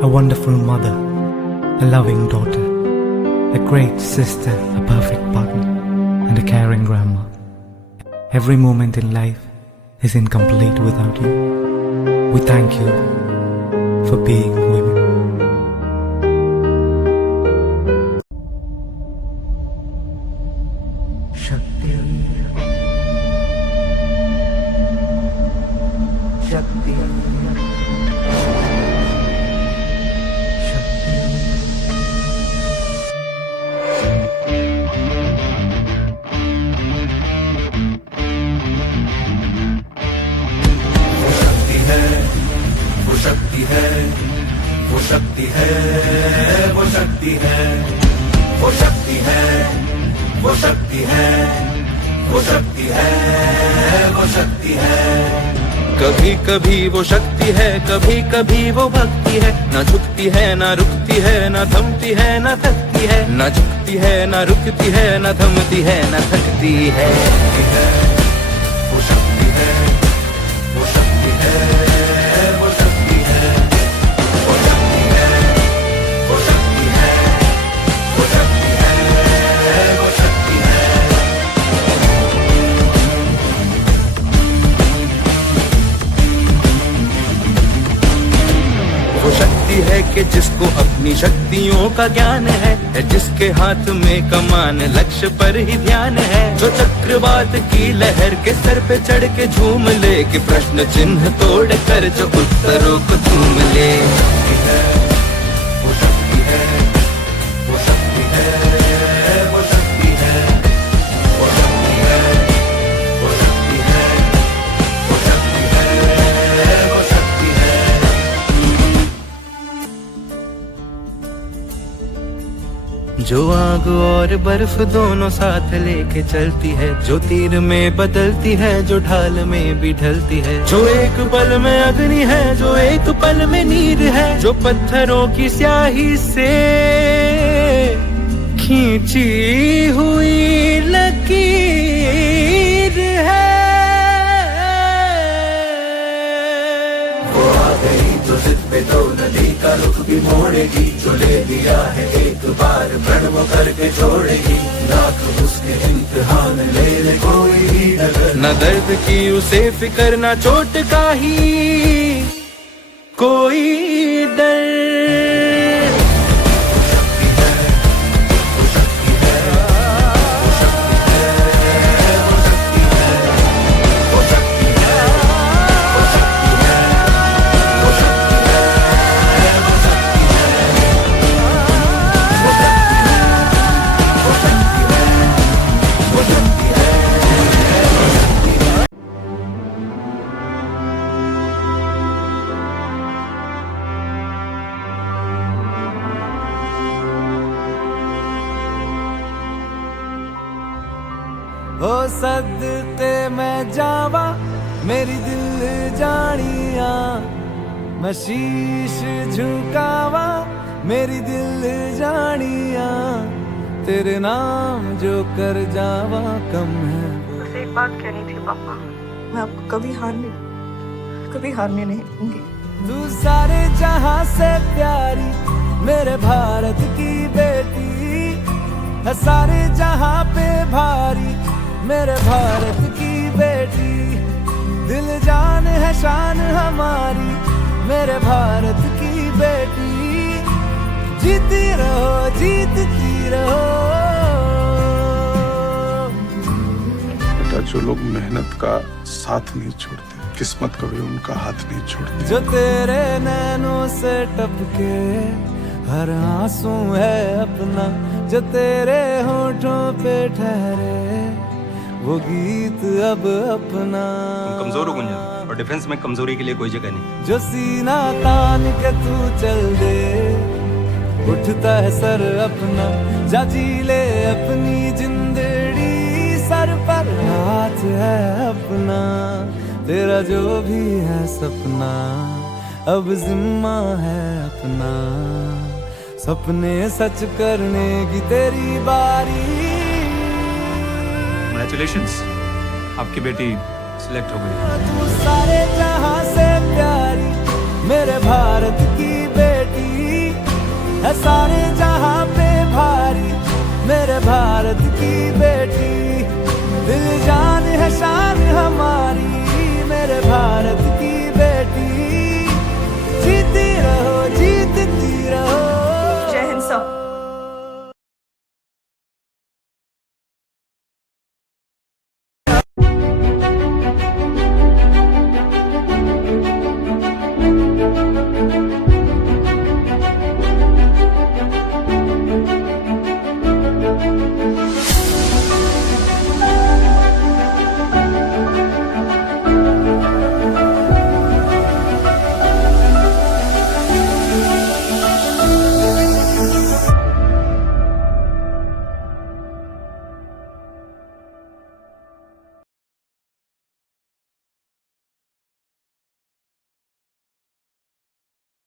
a wonderful mother, a loving daughter, a great sister, a perfect partner, and a caring grandma. Every moment in life is incomplete without you. We thank you for being women. Shakti, Shakti, वो शक्ति है, वो शक्ति है, वो शक्ति है, वो शक्ति है, वो शक्ति है, वो शक्ति है, वो शक्ति है। कभी कभी वो शक्ति है, कभी कभी वो भक्ति है। ना झुकती है, ना रुकती है, ना थमती है, ना थकती है। ना झुकती है, ना रुकती है, ना थमती है, ना थकती है। वो शक्ति है, वो शक्ति है, वो शक्ति है, वो शक्ति है, वो शक्ति है, वो शक्ति है, वो शक्ति है। वो शक्ति है कि जिसको अपनी शक्तियों का ज्ञान है, जिसके हाथ में कमान लक्ष्य पर ही ध्यान है। जो चक्रवात की लहर के सर पे चढ़ के झूम ले, कि प्रश्न चिन्ह तोड़ कर जो उत्तरों को झूम ले। वो शक्ति है, वो शक्ति है, वो शक्ति है, वो शक्ति है, वो शक्ति है, वो शक्ति है, वो शक्ति है। जो आग और बर्फ दोनों साथ लेके चलती है, जो तीर में बदलती है, जो ढाल में भी ढलती है। जो एक पल में अग्नि है, जो एक पल में नीर है। जो पत्थरों की स्याही से खींची हुई लकीर है। वो आ गई जो जिद पे तो नदी का रुख भी मोड़ेगी। जो ले लिया है एक बार प्रण वो करके छोड़ेगी। लाख उसके इम्तिहान ले ले कोई भी डगर। न दर्द की उसे फिक्र, न चोट का ही कोई डर। ओ सदते मैं जावा मेरी दिल जानिया। मैं शीश झुकावा मेरी दिल जानिया। तेरे नाम जो कर जावा कम है। बस एक बात कहनी थी पापा, मैं आपको कभी हारने नहीं दूंगी। तू सारे जहां से प्यारी मेरे भारत की बेटी है। सारे जहां पे भारी मेरे भारत की बेटी। दिल जान है शान हमारी मेरे भारत की बेटी। जीती रहो जीतती रहो। बेटा, जो लोग मेहनत का साथ नहीं छोड़ते, किस्मत कभी उनका हाथ नहीं छोड़ती। जो तेरे नैनों से टपके हर आंसू है अपना। जो तेरे होठों पे ठहरे वो गीत अब अपना। कमजोर हो गुंजन, और डिफेंस में कमजोरी के लिए कोई जगह नहीं। जो सीना तान के तू चल दे, उठता है सर अपना। जा जी ले अपनी जिंदड़ी, सर पर हाथ है अपना। तेरा जो भी है सपना अब जिम्मा है अपना। सपने सच करने की तेरी बारी। कांग्रेचुलेशंस, आपकी बेटी सिलेक्ट हो गई। तू सारे जहां से प्यारी मेरे भारत की बेटी। सारे